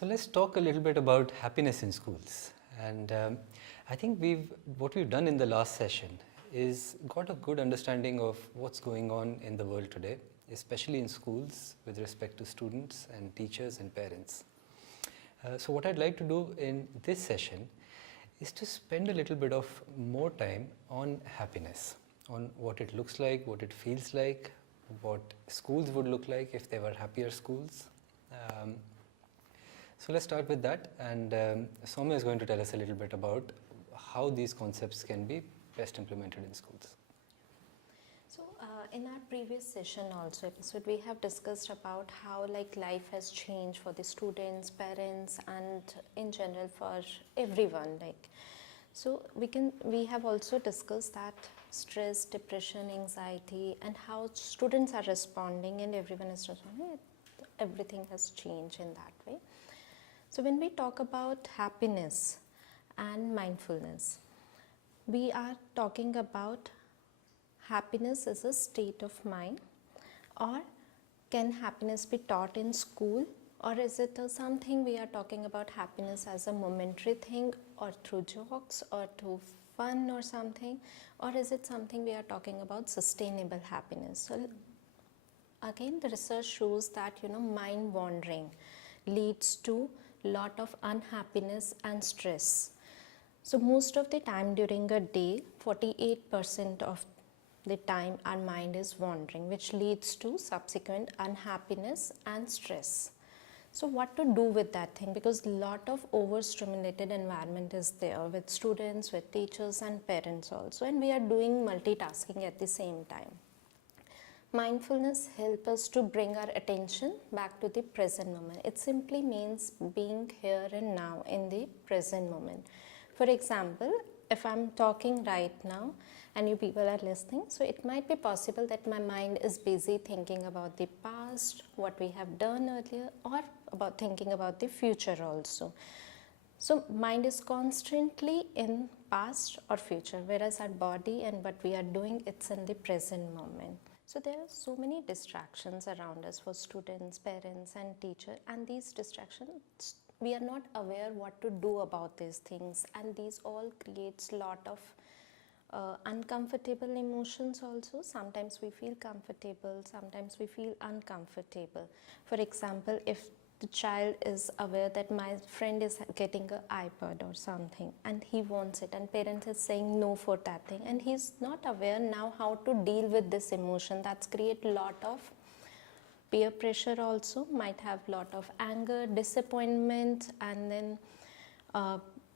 So let's talk a little bit about happiness in schools. And I think what we've done in the last session is got a good understanding of what's going on in the world today, especially in schools with respect to students and teachers and parents. So what I'd like to do in this session is to spend a little bit of more time on happiness, on what it looks like, what it feels like, what schools would look like if they were happier schools. So let's start with that, and Soumya is going to tell us a little bit about how these concepts can be best implemented in schools. So in our previous session also episode, we have discussed about how life has changed for the students, parents, and in general for everyone. So we have also discussed that stress, depression, anxiety, and how students are responding and everyone is responding. Everything has changed in that way. So when we talk about happiness and mindfulness, we are talking about happiness as a state of mind, or can happiness be taught in school, or is it something we are talking about happiness as a momentary thing or through jokes or through fun or something, or is it something we are talking about sustainable happiness? So again, the research shows that mind wandering leads to lot of unhappiness and stress. So most of the time during a day, 48% of the time our mind is wandering, which leads to subsequent unhappiness and stress. So what to do with that thing, because lot of overstimulated environment is there with students, with teachers and parents also, and we are doing multitasking at the same time. Mindfulness helps us to bring our attention back to the present moment. It simply means being here and now in the present moment. For example, if I'm talking right now and you people are listening, so it might be possible that my mind is busy thinking about the past, what we have done earlier, or about thinking about the future also. So mind is constantly in past or future, whereas our body and what we are doing, it's in the present moment. So there are so many distractions around us for students, parents and teacher, and these distractions, we are not aware what to do about these things, and these all creates lot of uncomfortable emotions also. Sometimes we feel comfortable, sometimes we feel uncomfortable. For example, if the child is aware that my friend is getting an iPad or something and he wants it, and parents is saying no for that thing, and he's not aware now how to deal with this emotion, that's create lot of peer pressure also, might have lot of anger, disappointment, and then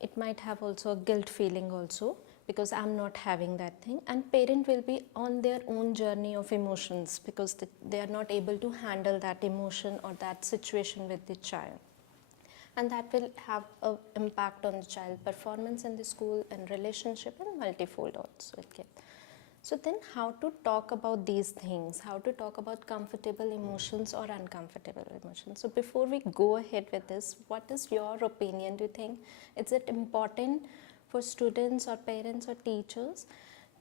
it might have also a guilt feeling also, because I'm not having that thing, and parent will be on their own journey of emotions because they are not able to handle that emotion or that situation with the child, and that will have an impact on the child performance in the school and relationship and multifold also it can. So then how to talk about these things, how to talk about comfortable emotions or uncomfortable emotions. So before we go ahead with this, what is your opinion? Do you think is it important for students or parents or teachers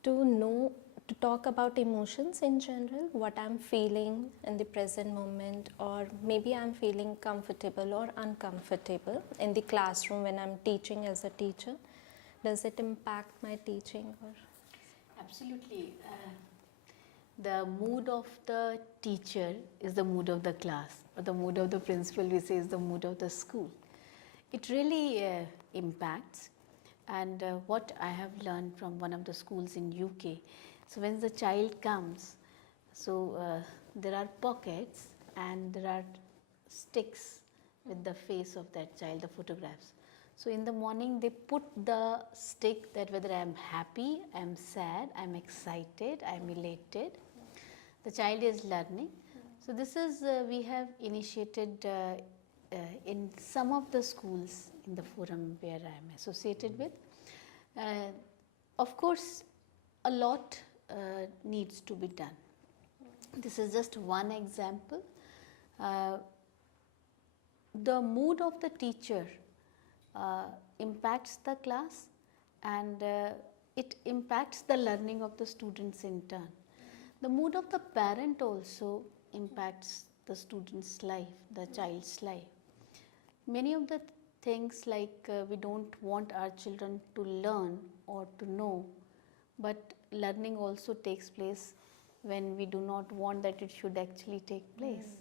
to know, to talk about emotions in general, what I'm feeling in the present moment, or maybe I'm feeling comfortable or uncomfortable in the classroom when I'm teaching as a teacher? Does it impact my teaching? Or absolutely. The mood of the teacher is the mood of the class, or the mood of the principal, we say, is the mood of the school. It really impacts. And what I have learned from one of the schools in UK, so when the child comes, so there are pockets and there are sticks with the face of that child, the photographs. So in the morning they put the stick that whether I am happy, I am sad, I am excited, I am elated. The child is learning. So this is we have initiated in some of the schools in the forum where I am associated with. Of course, a lot needs to be done. This is just one example. The mood of the teacher impacts the class, and it impacts the learning of the students in turn. The mood of the parent also impacts the student's life, the child's life. Many of the things like we don't want our children to learn or to know, but learning also takes place when we do not want that it should actually take place.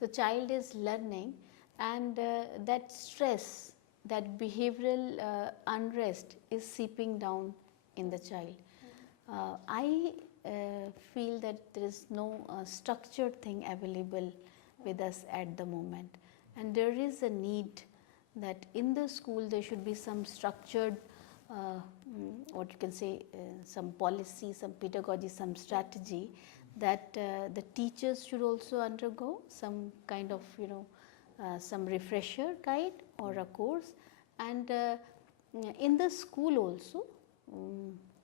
So child is learning, and that stress, that behavioral unrest is seeping down in the child. I feel that there is no structured thing available with us at the moment, and there is a need that in the school there should be some structured what you can say, some policy, some pedagogy, some strategy that the teachers should also undergo some kind of some refresher guide or a course, and in the school also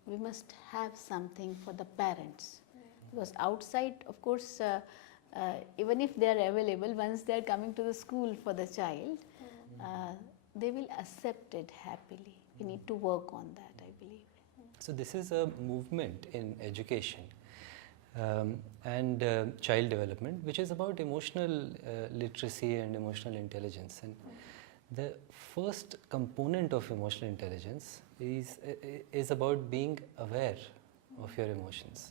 we must have something for the parents, because outside of course even if they are available, once they are coming to the school for the child, they will accept it happily. We need to work on that, I believe. So this is a movement in education and child development, which is about emotional literacy and emotional intelligence. And the first component of emotional intelligence is about being aware of your emotions.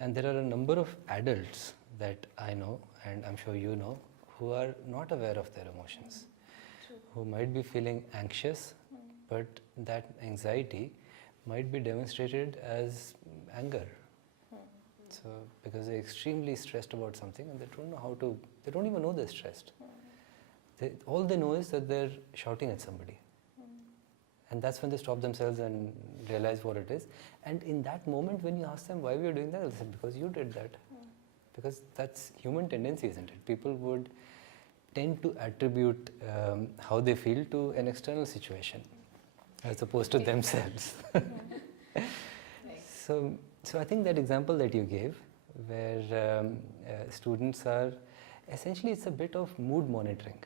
And there are a number of adults that I know, and I'm sure you know, who are not aware of their emotions, who might be feeling anxious, but that anxiety might be demonstrated as anger. So, because they're extremely stressed about something and they don't know how to, they don't even know they're stressed. All they know is that they're shouting at somebody. And that's when they stop themselves and realize what it is. And in that moment, when you ask them why we are doing that, they'll say, because you did that. Because that's human tendency, isn't it? People would tend to attribute how they feel to an external situation as opposed to themselves. So I think that example that you gave, where students are, essentially it's a bit of mood monitoring.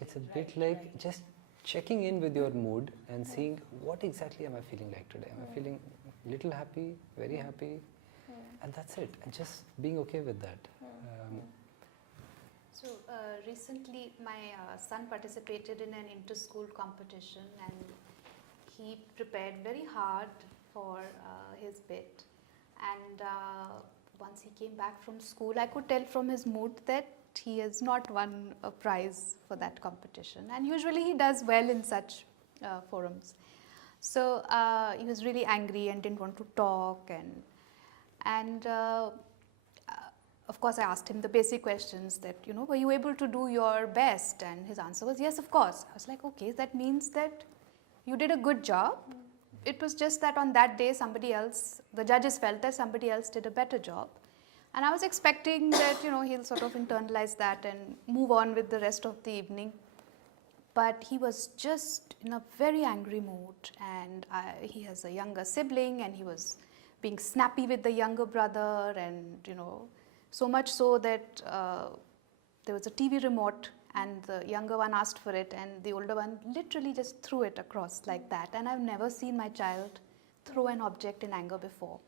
It's a bit like just checking in with your mood and seeing what exactly am I feeling like today. Am I feeling little happy, very happy? And that's it. And just being okay with that. So recently my son participated in an inter-school competition, and he prepared very hard for his bit. And once he came back from school, I could tell from his mood that he has not won a prize for that competition, and usually he does well in such forums. So he was really angry and didn't want to talk, and of course I asked him the basic questions that, were you able to do your best? And his answer was yes, of course. I was like, okay, that means that you did a good job. It was just that on that day somebody else, the judges felt that somebody else did a better job. And I was expecting that, he'll sort of internalize that and move on with the rest of the evening. But he was just in a very angry mood, and he has a younger sibling, and he was being snappy with the younger brother, and, so much so that there was a TV remote and the younger one asked for it, and the older one literally just threw it across like that. And I've never seen my child throw an object in anger before.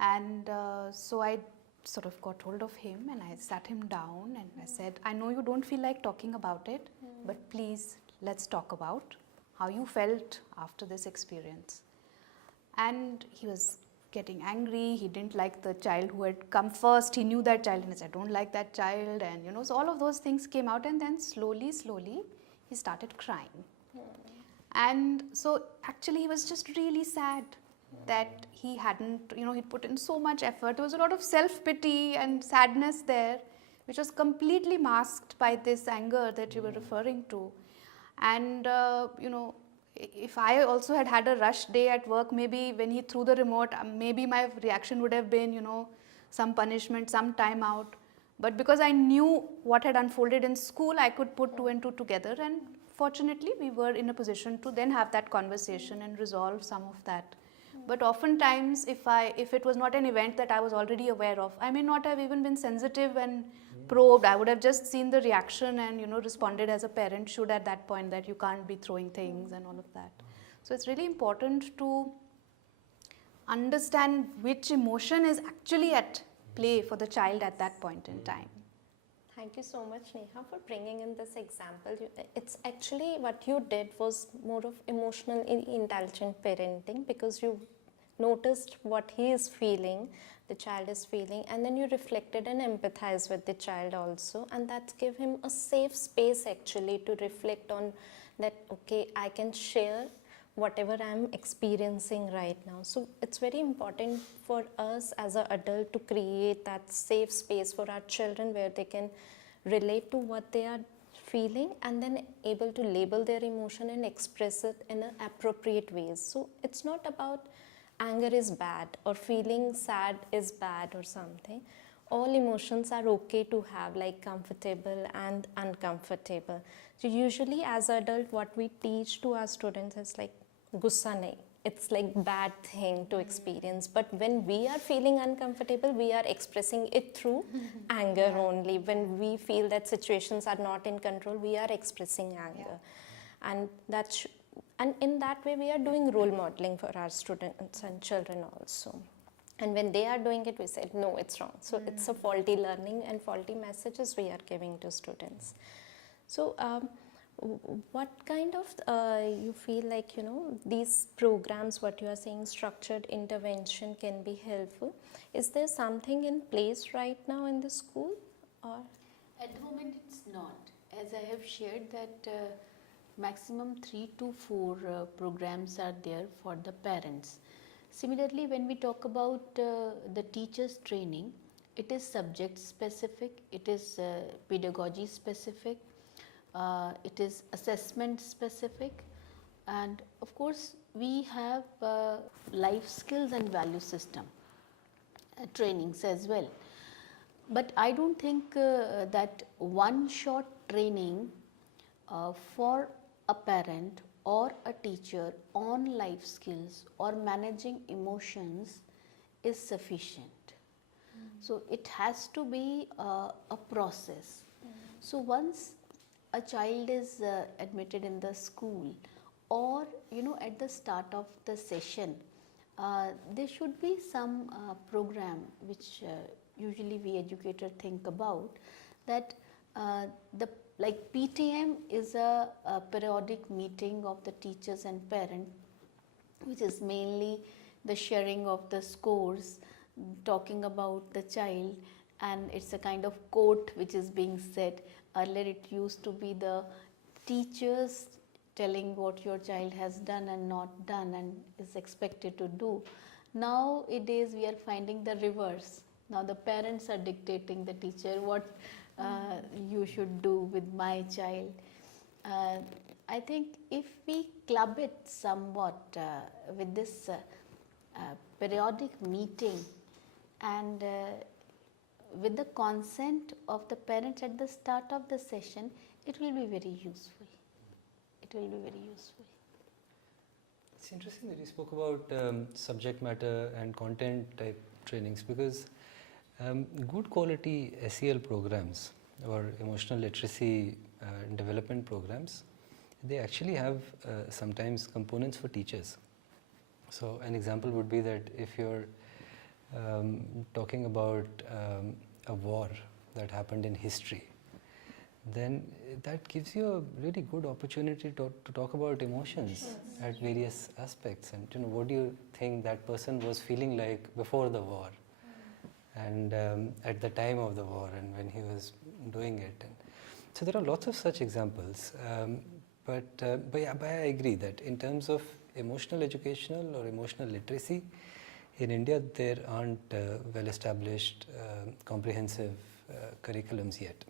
And so I sort of got hold of him and I sat him down and I said, I know you don't feel like talking about it, but please let's talk about how you felt after this experience. And he was getting angry. He didn't like the child who had come first. He knew that child and he said, I don't like that child. And so all of those things came out, and then slowly he started crying. And so actually he was just really sad that he hadn't, he'd put in so much effort. There was a lot of self-pity and sadness there, which was completely masked by this anger that you were referring to. And, if I also had a rush day at work, maybe when he threw the remote, maybe my reaction would have been, some punishment, some time out. But because I knew what had unfolded in school, I could put two and two together. And fortunately, we were in a position to then have that conversation and resolve some of that. But oftentimes, if it was not an event that I was already aware of, I may not have even been sensitive and probed. I would have just seen the reaction and responded as a parent should at that point, that you can't be throwing things and all of that. So it's really important to understand which emotion is actually at play for the child at that point in time. Thank you so much, Neha, for bringing in this example. It's actually what you did was more of emotionally intelligent parenting, because you noticed what he is feeling, the child is feeling, and then you reflected and empathized with the child also, and that gave him a safe space actually to reflect on that, okay, I can share whatever I'm experiencing right now. So it's very important for us as an adult to create that safe space for our children where they can relate to what they are feeling and then able to label their emotion and express it in an appropriate ways. So it's not about anger is bad or feeling sad is bad or something. All emotions are okay to have, like comfortable and uncomfortable. So usually as adult, what we teach to our students is like gussa nahi. It's like bad thing to experience. But when we are feeling uncomfortable, we are expressing it through anger only. When we feel that situations are not in control, we are expressing anger. And that's and in that way we are doing role modeling for our students and children also. And when they are doing it, we said, no, it's wrong. So it's a faulty learning and faulty messages we are giving to students. So what kind of, you feel like, these programs, what you are saying, structured intervention can be helpful. Is there something in place right now in the school? Or At the moment it's not. As I have shared that maximum 3 to 4 programs are there for the parents. Similarly, when we talk about the teachers training, it is subject specific, it is pedagogy specific, it is assessment specific, and of course we have life skills and value system trainings as well. But I don't think that one shot training for a parent or a teacher on life skills or managing emotions is sufficient. So it has to be a process. So once a child is admitted in the school, or at the start of the session, there should be some program which usually we educators think about, that like PTM is a periodic meeting of the teachers and parents, which is mainly the sharing of the scores, talking about the child, and it's a kind of quote which is being said. Earlier it used to be the teachers telling what your child has done and not done and is expected to do. Nowadays we are finding the reverse. Now the parents are dictating the teacher what you should do with my child. I think if we club it somewhat with this periodic meeting and with the consent of the parents at the start of the session, it will be very useful. It will be very useful. It's interesting that you spoke about subject matter and content type trainings, because good quality SEL programs or emotional literacy development programs, they actually have sometimes components for teachers. So an example would be that if you're talking about a war that happened in history, then that gives you a really good opportunity to talk about emotions at various aspects, and what do you think that person was feeling like before the war and at the time of the war and when he was doing it. And so there are lots of such examples, but I agree that in terms of emotional educational or emotional literacy, in India there aren't well established comprehensive curriculums yet.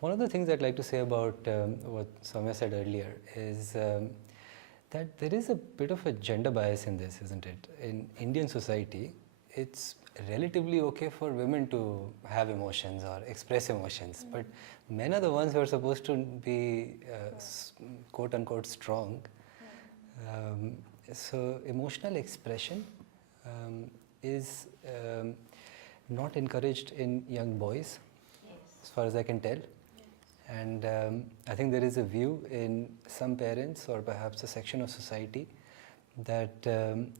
One of the things I'd like to say about what Soumya said earlier is that there is a bit of a gender bias in this, isn't it? In Indian society, it's relatively okay for women to have emotions or express emotions, but men are the ones who are supposed to be quote unquote strong. So emotional expression is not encouraged in young boys, as far as I can tell. And I think there is a view in some parents or perhaps a section of society that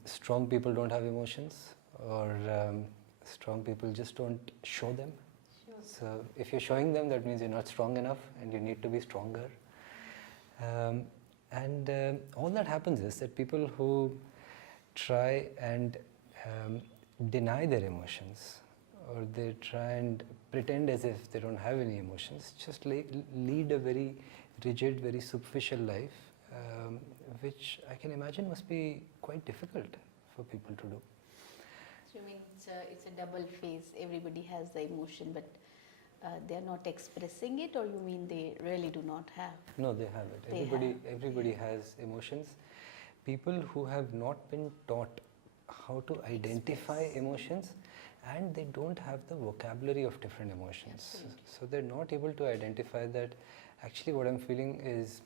strong people don't have emotions, or strong people just don't show them. Sure. So if you're showing them, that means you're not strong enough and you need to be stronger. All that happens is that people who try and deny their emotions, or they try and pretend as if they don't have any emotions, just lead a very rigid, very superficial life, which I can imagine must be quite difficult for people to do. So you mean it's a double phase, everybody has the emotion but they are not expressing it, or you mean they really do not have? No, they have it. They Everybody has emotions. People who have not been taught how to identify emotions, and they don't have the vocabulary of different emotions. Absolutely. So they're not able to identify that actually what I'm feeling is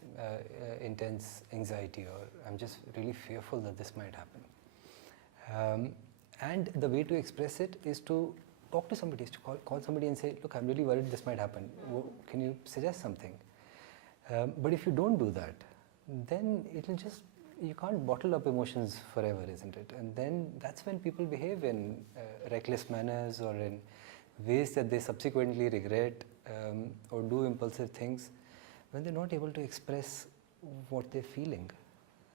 intense anxiety, or I'm just really fearful that this might happen. And the way to express it is to talk to somebody, is to call somebody and say, look, I'm really worried this might happen. Can you suggest something? But if you don't do that, then it'll just, you can't bottle up emotions forever, isn't it? And then that's when people behave in reckless manners, or in ways that they subsequently regret, or do impulsive things, when they're not able to express what they're feeling.